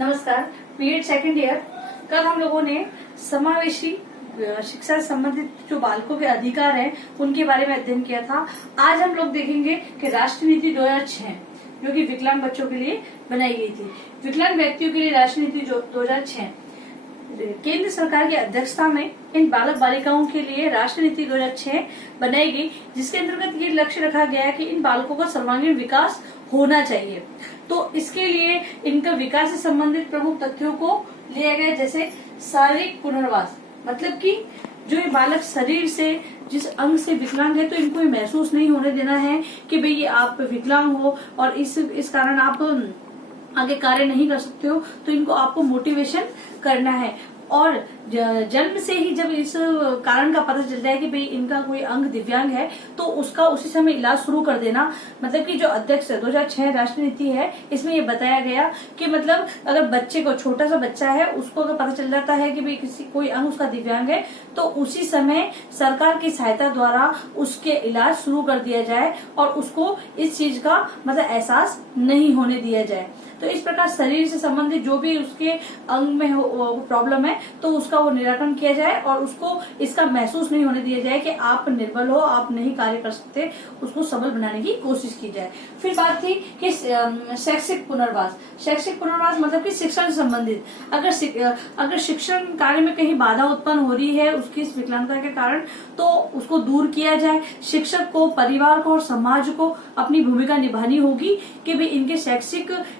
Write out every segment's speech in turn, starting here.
नमस्कार, BEd second year. कल हम लोगों ने समावेशी शिक्षा से संबंधित जो बालकों के अधिकार हैं उनके बारे में अध्ययन किया था। आज हम लोग देखेंगे कि राष्ट्रीय नीति 2006 जो कि विकलांग बच्चों के लिए बनाई गई थी। विकलांग व्यक्तियों के लिए राष्ट्रीय नीति 2006 केंद्र सरकार की अध्यक्षता में इन बालक बालिकाओं के लिए राष्ट्रीय नीति 2006 बनाई गई, जिसके अंतर्गत ये लक्ष्य रखा गया कि इन बालकों का सर्वांगीण विकास होना चाहिए। तो इसके लिए इनका विकास से संबंधित प्रमुख तथ्यों को लिया गया, जैसे शारीरिक पुनर्वास, मतलब कि जो ये बालक शरीर से जिस अंग से विकलांग है तो इनको ये महसूस नहीं होने देना है कि भाई ये आप विकलांग हो और इस कारण आप आगे कार्य नहीं कर सकते हो, तो इनको आपको मोटिवेशन करना है। और जन्म से ही जब इस कारण का पता चलता है कि भाई इनका कोई अंग दिव्यांग है तो उसका उसी समय इलाज शुरू कर देना। मतलब कि जो अध्यक्ष 2006 राष्ट्रीय नीति है, इसमें ये बताया गया कि मतलब अगर बच्चे को, छोटा सा बच्चा है, उसको अगर पता चल जाता है कि भाई कोई अंग उसका दिव्यांग है तो उसी समय सरकार की सहायता द्वारा उसके इलाज शुरू कर दिया जाए और उसको इस चीज का मतलब एहसास नहीं होने दिया जाए। तो इस प्रकार शरीर से संबंधित जो भी उसके अंग में प्रॉब्लम है तो उसका वो निराकरण किया जाए और उसको इसका महसूस नहीं होने दिया जाए कि आप निर्बल हो, आप नहीं कार्य कर सकते, उसको सबल बनाने की कोशिश की जाए। फिर बात थी कि शैक्षिक पुनर्वास। शैक्षिक पुनर्वास मतलब कि शिक्षण से संबंधित अगर शिक्षण कार्य में कहीं बाधा उत्पन्न हो रही है उसकी इस विकलांगता के कारण तो उसको दूर किया जाए। शिक्षक को, परिवार को और समाज को अपनी भूमिका निभानी होगी कि भाई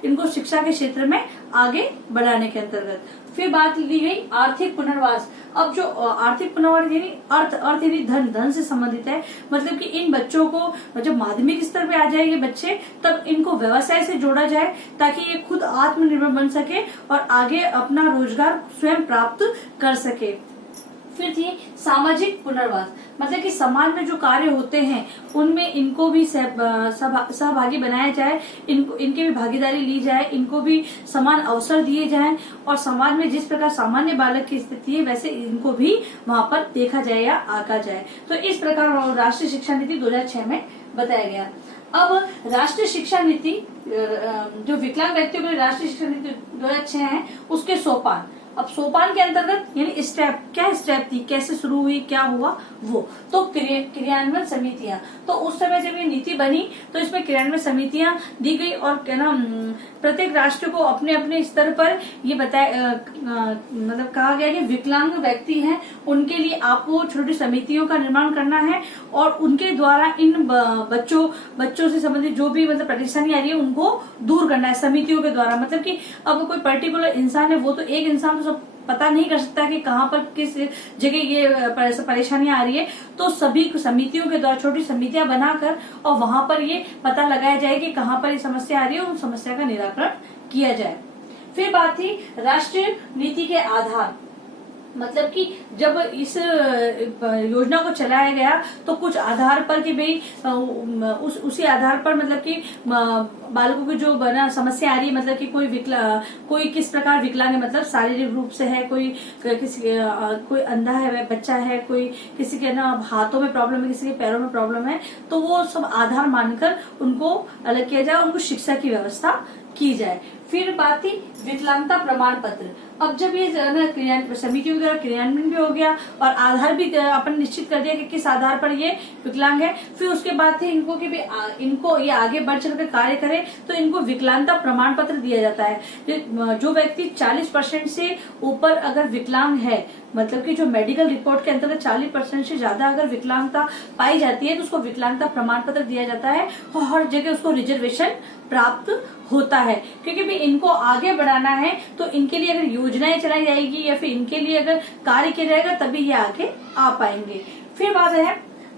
इनको शिक्षा के क्षेत्र में आगे बढ़ाने के अंतर्गत। फिर बात ली गई आर्थिक पुनर्वास। अब जो आर्थिक पुनर्वास यानी अर्थ यानी धन से संबंधित है। मतलब कि इन बच्चों को जब माध्यमिक स्तर पे आ जाएंगे बच्चे तब इनको व्यवसाय से जोड़ा जाए ताकि ये खुद आत्मनिर्भर बन सके और आगे अपना रोजगार स्वयं प्राप्त कर सके। फिर थी सामाजिक पुनर्वास, मतलब कि समाज में जो कार्य होते हैं उनमें इनको भी सहभागी बनाया जाए, इनकी भी भागीदारी ली जाए, इनको भी समान अवसर दिए जाएं और समाज में जिस प्रकार सामान्य बालक की स्थिति है वैसे इनको भी वहां पर देखा जाए या आका जाए। तो इस प्रकार राष्ट्रीय शिक्षा नीति 2006 में बताया गया। अब राष्ट्रीय शिक्षा नीति जो विकलांग व्यक्तियों के लिए राष्ट्रीय शिक्षा नीति 2006 है उसके सोपान। अब सोपान के अंतर्गत यानी स्टेप, क्या स्टेप थी, कैसे शुरू हुई, क्या हुआ वो, तो क्रियान्वयन समितियां। तो उस समय जब ये नीति बनी तो इसमें क्रियान्वयन समितियां दी गई और क्या ना प्रत्येक राष्ट्र को अपने अपने स्तर पर ये बताया मतलब कहा गया कि विकलांग व्यक्ति हैं उनके लिए आपको छोटी समितियों का निर्माण करना है और उनके द्वारा इन बच्चों से संबंधित जो भी मतलब परेशानी आ रही है उनको दूर करना है समितियों के द्वारा। मतलब कि अब कोई पर्टिकुलर इंसान है वो तो एक इंसान तो पता नहीं कर सकता कि कहाँ पर किस जगह ये परेशानियां आ रही है, तो सभी समितियों के द्वारा छोटी समितियां बनाकर और वहां पर ये पता लगाया जाए कि कहाँ पर ये समस्या आ रही है और उस समस्या का निराकरण किया जाए। फिर बात थी राष्ट्रीय नीति के आधार। मतलब कि जब इस योजना को चलाया गया तो कुछ आधार पर कि भाई उसी आधार पर मतलब कि बालकों की जो बना समस्या आ रही है, मतलब कि कोई किस प्रकार विकलांग है, मतलब शारीरिक रूप से है, कोई अंधा है बच्चा है, कोई किसी के ना हाथों में प्रॉब्लम है, किसी के पैरों में प्रॉब्लम है, तो वो सब आधार मानकर उनको अलग किया जाए, उनको शिक्षा की व्यवस्था की जाए। फिर बात थी विकलांगता प्रमाण पत्र। अब जब ये समितियों के द्वारा क्रियान्वयन भी हो गया और आधार भी अपन निश्चित कर दिया कि किस आधार पर ये विकलांग है, फिर उसके बाद थी इनको कि इनको ये आगे बढ़ चढ़कर कार्य करे तो इनको विकलांगता प्रमाण पत्र दिया जाता है। जो व्यक्ति 40% से ऊपर अगर विकलांग है, मतलब कि जो मेडिकल रिपोर्ट के अंतर्गत 40% से ज्यादा अगर विकलांगता पाई जाती है तो उसको विकलांगता प्रमाण पत्र दिया जाता है और हर जगह उसको रिजर्वेशन प्राप्त होता है। क्योंकि भी इनको आगे बढ़ाना है तो इनके लिए अगर योजनाएं चलाई जाएगी या फिर इनके लिए अगर कार्य किया जाएगा तभी ये आगे आ पाएंगे। फिर बात है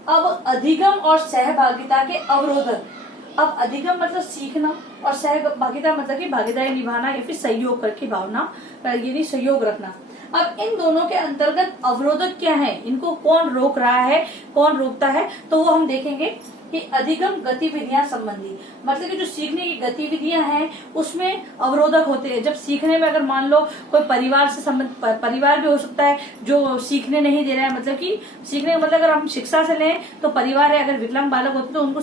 अब अधिगम और सहभागिता के अवरोधक। अब अधिगम मतलब सीखना और सहभागिता मतलब कि भागीदारी निभाना या फिर सहयोग करके भावना यानी सहयोग रखना। अब इन दोनों के अंतर्गत अवरोधक क्या है, इनको कौन रोक रहा है, कौन रोकता है, तो वो हम देखेंगे कि अधिगम गतिविधियां संबंधी, मतलब कि जो सीखने की गतिविधियां हैं उसमें अवरोधक होते हैं। जब सीखने में अगर मान लो कोई परिवार से संबंध, परिवार भी हो सकता है जो सीखने नहीं दे रहा है, मतलब कि सीखने का मतलब अगर हम शिक्षा से लें तो परिवार है, अगर विकलांग बालक होते तो उनको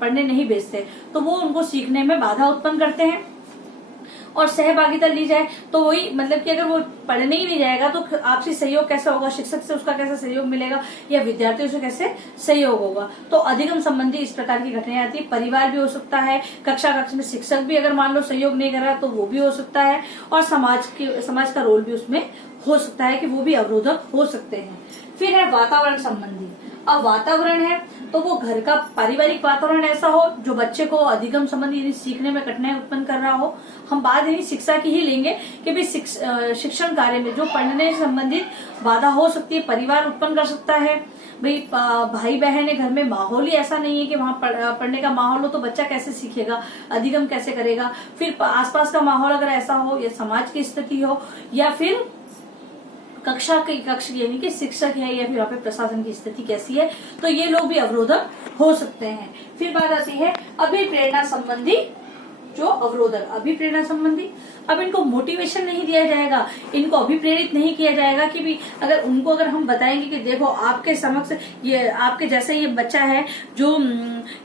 पढ़ने नहीं भेजते तो वो उनको सीखने में बाधा उत्पन्न करते हैं। और सहभागिता ली जाए तो वही मतलब कि अगर वो पढ़ने ही नहीं जाएगा तो आपसी सहयोग कैसे होगा, शिक्षक से उसका कैसा सहयोग मिलेगा या विद्यार्थियों से कैसे सहयोग होगा। तो अधिगम संबंधी इस प्रकार की घटनाएं आती है। परिवार भी हो सकता है, कक्षा कक्ष में शिक्षक भी अगर मान लो सहयोग नहीं कर रहा तो वो भी हो सकता है, और समाज का रोल भी उसमें हो सकता है कि वो भी अवरोधक हो सकते हैं। फिर है वातावरण संबंधी। अब वातावरण है तो वो घर का पारिवारिक वातावरण ऐसा हो जो बच्चे को अधिगम संबंधी यानी सीखने में कठिनाई उत्पन्न कर रहा हो। हम बात यानी शिक्षा की ही लेंगे कि भी शिक्षण कार्य में जो पढ़ने से संबंधित बाधा हो सकती है, परिवार उत्पन्न कर सकता है। भाई भाई बहन है घर में, माहौल ही ऐसा नहीं है कि वहाँ पढ़ने का माहौल हो तो बच्चा कैसे सीखेगा, अधिगम कैसे करेगा। फिर आसपास का माहौल अगर ऐसा हो या समाज की स्थिति हो या फिर कक्ष यानी कि शिक्षक है या फिर वहाँ पे प्रशासन की स्थिति कैसी है, तो ये लोग भी अवरोधक हो सकते हैं। फिर बात आती है अभिप्रेरणा संबंधी जो अवरोधक। अभिप्रेरणा संबंधी, अब इनको मोटिवेशन नहीं दिया जाएगा, इनको अभिप्रेरित नहीं किया जाएगा कि भी अगर हम बताएंगे कि देखो आपके समक्ष ये आपके जैसा ये बच्चा है जो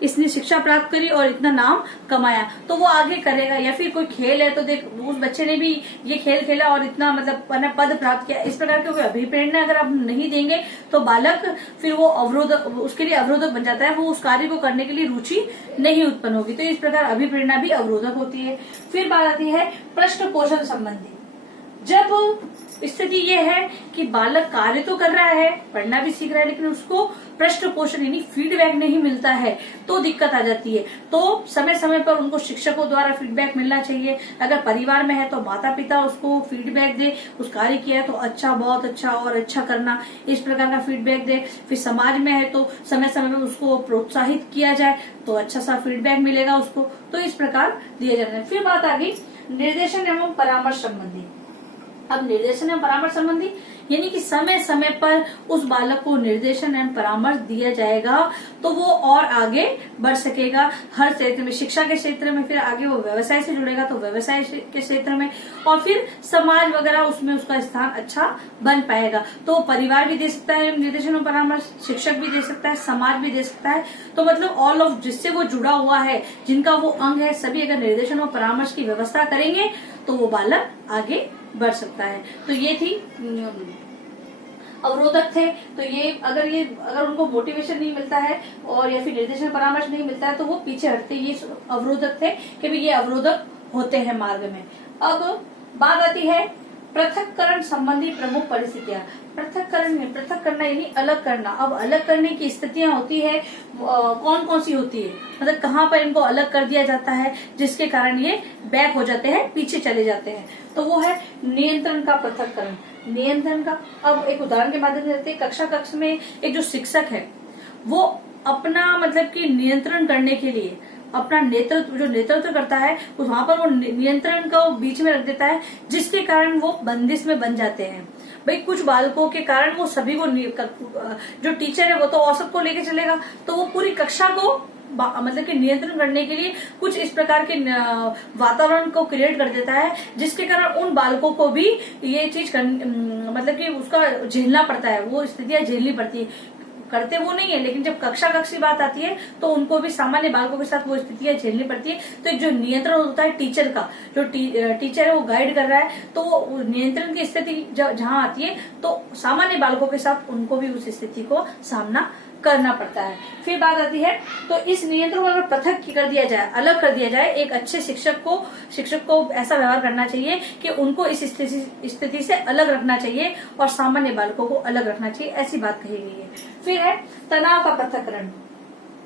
इसने शिक्षा प्राप्त करी और इतना नाम कमाया तो वो आगे करेगा। या फिर कोई खेल है तो देख उस बच्चे ने भी ये खेल खेला और इतना मतलब पद प्राप्त किया। इस प्रकार की अभिप्रेरणा अगर आप नहीं देंगे तो बालक फिर वो उसके लिए अवरोधक बन जाता है, वो उस कार्य को करने के लिए रुचि नहीं उत्पन्न होगी। तो इस प्रकार अभिप्रेरणा भी अवरोधक होती है। फिर बात आती है प्रश्न पोषण संबंधी। जब स्थिति ये है कि बालक कार्य तो कर रहा है, पढ़ना भी सीख रहा है, लेकिन उसको प्रश्न पोषण यानी फीडबैक नहीं मिलता है तो दिक्कत आ जाती है। तो समय समय पर उनको शिक्षकों द्वारा फीडबैक मिलना चाहिए। अगर परिवार में है तो माता पिता उसको फीडबैक दे, उस कार्य किया है तो अच्छा, बहुत अच्छा और अच्छा करना, इस प्रकार का फीडबैक दे। फिर समाज में है तो समय समय पर उसको प्रोत्साहित किया जाए तो अच्छा सा फीडबैक मिलेगा उसको। तो इस प्रकार दिए जाते हैं। फिर बात आ गई निर्देशन एवं परामर्श संबंधी। अब निर्देशन एवं परामर्श संबंधी यानी कि समय समय पर उस बालक को निर्देशन एवं परामर्श दिया जाएगा तो वो और आगे बढ़ सकेगा हर क्षेत्र में, शिक्षा के क्षेत्र में, फिर आगे वो व्यवसाय से जुड़ेगा तो व्यवसाय के क्षेत्र में, और फिर समाज वगैरह उसमें उसका स्थान अच्छा बन पाएगा। तो परिवार भी दे सकता है निर्देशन एवं परामर्श, शिक्षक भी दे सकता है, समाज भी दे सकता है। तो मतलब ऑल ऑफ जिससे वो जुड़ा हुआ है, जिनका वो अंग है, सभी अगर निर्देशन और परामर्श की व्यवस्था करेंगे तो वो बालक आगे बढ़ सकता है। तो ये थी अवरोधक थे। तो ये अगर उनको मोटिवेशन नहीं मिलता है और या फिर निर्देशन परामर्श नहीं मिलता है तो वो पीछे हटते, ये अवरोधक थे कि भी ये अवरोधक होते हैं मार्ग में। अब बात आती है पृथक्करण संबंधी प्रमुख परिस्थितियां। पृथक करना यानी अलग करना। अब अलग करने की स्थितियां होती है, कौन कौन सी होती है, मतलब कहाँ पर इनको अलग कर दिया जाता है जिसके कारण ये बैक हो जाते हैं, पीछे चले जाते हैं। तो वो है नियंत्रण का पृथक्करण। नियंत्रण का अब एक उदाहरण के माध्यम से देते हैं। कक्ष में एक जो शिक्षक है वो अपना मतलब कि नियंत्रण करने के लिए अपना नेतृत्व करता है, वहां पर वो नियंत्रण को बीच में रख देता है जिसके कारण वो बंदिश में बन जाते हैं। भाई कुछ बालकों के कारण वो सभी को, जो टीचर है वो तो औसत को लेके चलेगा, तो वो पूरी कक्षा को मतलब कि नियंत्रण करने के लिए कुछ इस प्रकार के वातावरण को क्रिएट कर देता है जिसके कारण उन बालकों को भी ये चीज मतलब कि उसका झेलना पड़ता है, वो स्थितियां झेलनी पड़ती है। करते वो नहीं है, लेकिन जब कक्षा की बात आती है तो उनको भी सामान्य बालकों के साथ वो स्थितियां झेलनी पड़ती है। तो एक जो नियंत्रण होता है टीचर का, जो टीचर है वो गाइड कर रहा है, तो वो नियंत्रण की स्थिति जहाँ आती है तो सामान्य बालकों के साथ उनको भी उस स्थिति को सामना करना पड़ता है। फिर बात आती है तो इस नियंत्रण को अगर पृथक कर दिया जाए, अलग कर दिया जाए, एक अच्छे शिक्षक को ऐसा व्यवहार करना चाहिए कि उनको इस स्थिति से अलग रखना चाहिए और सामान्य बालकों को अलग रखना चाहिए, ऐसी बात कही गई है। फिर है तनाव का पृथक्करण।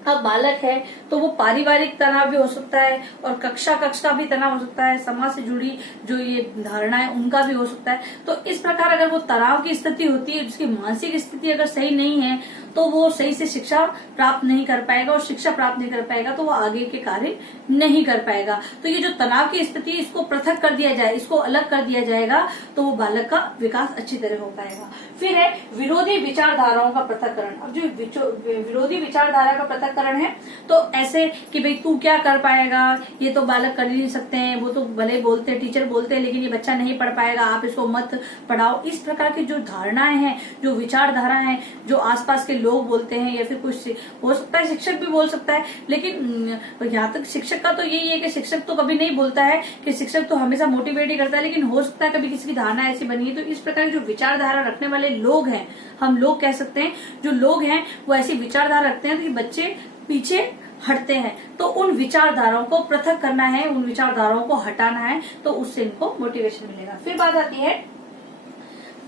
अब बालक है तो वो पारिवारिक तनाव भी हो सकता है और कक्षा का भी तनाव हो सकता है, समाज से जुड़ी जो ये धारणा है उनका भी हो सकता है। तो इस प्रकार अगर वो तनाव की स्थिति होती है, जिसकी मानसिक स्थिति अगर सही नहीं है तो वो सही से शिक्षा प्राप्त नहीं कर पाएगा, और शिक्षा प्राप्त नहीं कर पाएगा तो वो आगे के कार्य नहीं कर पाएगा। तो ये जो तनाव की स्थिति, इसको पृथक कर दिया जाए, इसको अलग कर दिया जाएगा तो वो बालक का विकास अच्छी तरह हो पाएगा। फिर है विरोधी विचारधाराओं का पृथक्करण। अब जो विरोधी विचारधारा का पृथक्करण है तो ऐसे कि भाई तू क्या कर पाएगा, ये तो बालक कर ही नहीं सकते हैं, वो तो भले बोलते हैं, टीचर बोलते हैं, लेकिन ये बच्चा नहीं पढ़ पाएगा, आप इसको मत पढ़ाओ। इस प्रकार की जो धारणाएं हैं, जो विचारधारा है, जो आसपास के लोग बोलते हैं या फिर कुछ हो सकता है शिक्षक भी बोल सकता है, लेकिन यहाँ तक शिक्षक का तो यही है कि शिक्षक तो कभी नहीं बोलता है कि शिक्षक तो हमेशा मोटिवेट ही करता है, लेकिन हो सकता है कभी किसी की धारणा ऐसी बनी है। तो इस प्रकार जो विचारधारा रखने वाले लोग हैं, हम लोग कह सकते हैं, जो लोग हैं वो ऐसी विचारधारा रखते हैं कि बच्चे पीछे हटते हैं। तो उन विचारधाराओं को पृथक करना है, उन विचारधाराओं को हटाना है, तो उससे इनको मोटिवेशन मिलेगा। फिर बात आती है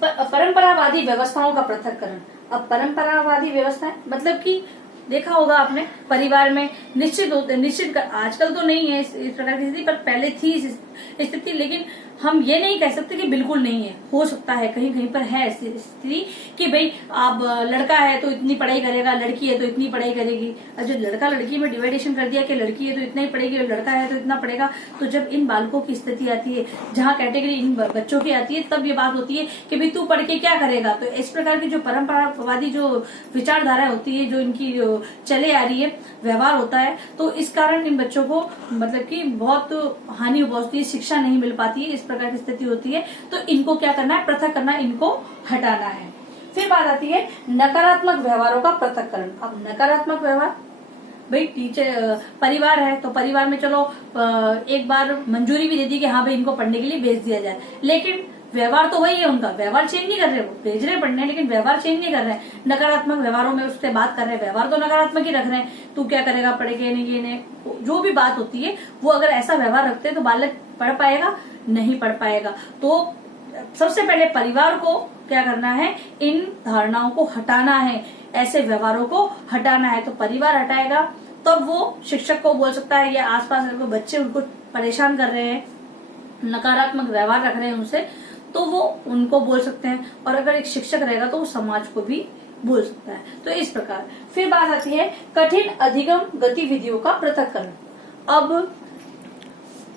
परंपरावादी व्यवस्थाओं का पृथक्करण। अब परंपरावादी व्यवस्था मतलब कि देखा होगा आपने, परिवार में निश्चित आजकल तो नहीं है इस प्रकार की स्थिति, पर पहले थी स्थिति, लेकिन हम ये नहीं कह सकते कि बिल्कुल नहीं है। हो सकता है कहीं कहीं पर है स्थिति कि भाई आप लड़का है तो इतनी पढ़ाई करेगा, लड़की है तो इतनी पढ़ाई करेगी। और जब लड़का लड़की में डिवाइडेशन कर दिया कि लड़की है तो इतना ही पढ़ेगी और लड़का है तो इतना पढ़ेगा, तो जब इन बालकों की स्थिति आती है, जहाँ कैटेगरी इन बच्चों की आती है, तब ये बात होती है कि भाई तू पढ़ के क्या करेगा। तो इस प्रकार की जो परंपरावादी जो विचारधारा होती है, जो इनकी चले आ रही है, व्यवहार होता है, तो इस कारण इन बच्चों को मतलब कि बहुत हानि पहुंचती है, शिक्षा नहीं मिल पाती है, इस प्रकार की स्थिति होती है। तो इनको क्या करना है, पृथक करना, इनको हटाना है। फिर बात आती है नकारात्मक व्यवहारों का पृथक्करण। अब नकारात्मक व्यवहार, भाई टीचर परिवार है तो परिवार में चलो एक बार मंजूरी भी दे दी कि हाँ भाई इनको पढ़ने के लिए भेज दिया जाए, लेकिन व्यवहार तो वही है उनका, व्यवहार चेंज नहीं कर रहे, वो भेज रहे पढ़ने लेकिन व्यवहार चेंज नहीं कर रहे हैं। नकारात्मक व्यवहारों में उससे बात कर रहे हैं, व्यवहार तो नकारात्मक ही रख रहे हैं, तू क्या करेगा, पढ़ेगा नहीं, ये नहीं, जो भी बात होती है वो अगर ऐसा व्यवहार रखते हैं तो बालक पढ़ पाएगा, नहीं पढ़ पाएगा। तो सबसे पहले परिवार को क्या करना है, इन धारणाओं को हटाना है, ऐसे व्यवहारों को हटाना है। तो परिवार हटाएगा तब वो शिक्षक को बोल सकता है, या आसपास के बच्चे उनको परेशान कर रहे हैं, नकारात्मक व्यवहार रख रहे हैं उनसे, तो वो उनको बोल सकते हैं। और अगर एक शिक्षक रहेगा तो वो समाज को भी बोल सकता है। तो इस प्रकार फिर बात आती है कठिन अधिगम गतिविधियों का पृथक्करण। अब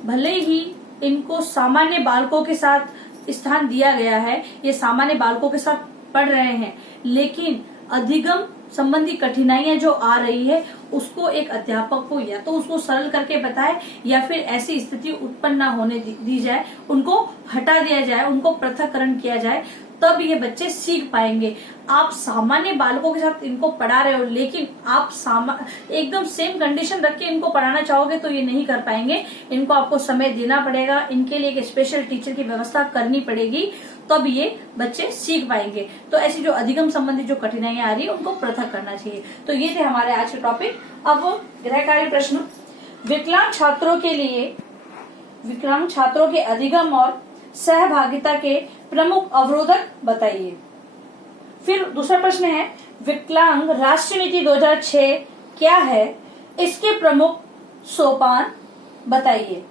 भले ही इनको सामान्य बालकों के साथ स्थान दिया गया है, ये सामान्य बालकों के साथ पढ़ रहे हैं, लेकिन अधिगम संबंधी कठिनाइयां जो आ रही है उसको एक अध्यापक को या तो उसको सरल करके बताए, या फिर ऐसी स्थिति उत्पन्न न होने दी जाए, उनको हटा दिया जाए, उनको पृथक्करण किया जाए, तब ये बच्चे सीख पाएंगे। आप सामान्य बालकों के साथ इनको पढ़ा रहे हो, लेकिन आप एकदम सेम कंडीशन रख के इनको पढ़ाना चाहोगे तो ये नहीं कर पाएंगे। इनको आपको समय देना पड़ेगा, इनके लिए एक स्पेशल टीचर की व्यवस्था करनी पड़ेगी, तब ये बच्चे सीख पाएंगे। तो ऐसी जो अधिगम संबंधी जो कठिनाइयां आ रही है उनको पृथक करना चाहिए। तो ये थे हमारे आज के टॉपिक। अब गृह कार्य प्रश्न, विकलांग छात्रों के अधिगम और सहभागिता के प्रमुख अवरोधक बताइए। फिर दूसरा प्रश्न है, विकलांग राष्ट्रीय नीति 2006 क्या है, इसके प्रमुख सोपान बताइए।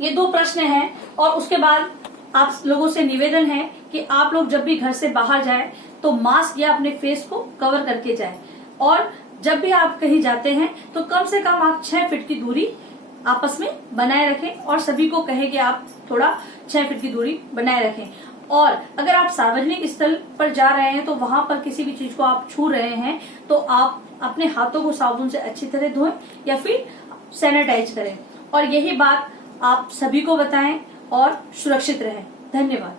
ये दो प्रश्न हैं। और उसके बाद आप लोगों से निवेदन है कि आप लोग जब भी घर से बाहर जाएं तो मास्क या अपने फेस को कवर करके जाएं, और जब भी आप कहीं जाते हैं तो कम से कम आप 6 फीट की दूरी आपस में बनाए रखें, और सभी को कहें कि आप थोड़ा 6 फीट की दूरी बनाए रखें। और अगर आप सार्वजनिक स्थल पर जा रहे हैं तो वहां पर किसी भी चीज को आप छू रहे हैं तो आप अपने हाथों को साबुन से अच्छी तरह धोएं या फिर सैनिटाइज करें। और यही बात आप सभी को बताएं और सुरक्षित रहें। धन्यवाद।